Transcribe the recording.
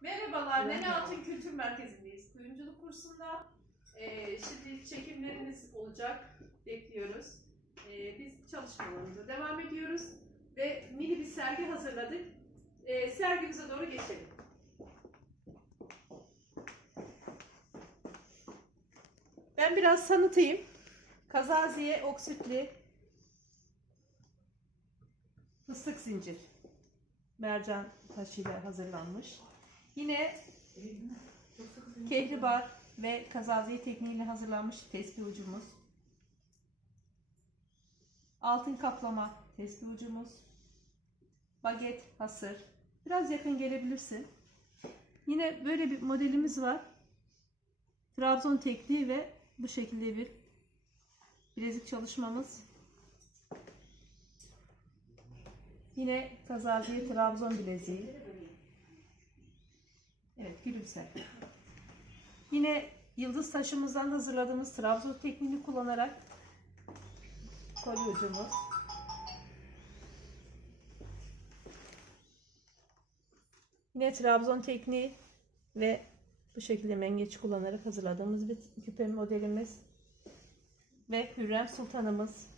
Merhabalar, Nene Altın Kültür Merkezi'ndeyiz. Kuyumculuk kursunda e, şimdi çekimleriniz olacak, bekliyoruz. E, biz çalışmalarımıza devam ediyoruz ve mini bir sergi hazırladık. E, sergimize doğru geçelim. Ben biraz tanıtayım. Kazaziye oksitli fıstık zincir mercan taşıyla hazırlanmış. Yine kehribar ve kazaziye tekniğiyle hazırlanmış tespih ucumuz. Altın kaplama tespih ucumuz. Baget hasır. Biraz yakın gelebilirsin. Yine böyle bir modelimiz var. Trabzon tekniği ve bu şekilde bir bilezik çalışmamız. Yine kazaziye Trabzon bileziği. Evet gülümser. Yine yıldız taşımızdan hazırladığımız Trabzon tekniğini kullanarak kolye ucumuz. Yine Trabzon tekniği ve bu şekilde mengeç kullanarak hazırladığımız bir küpe modelimiz ve Hürrem Sultanımız.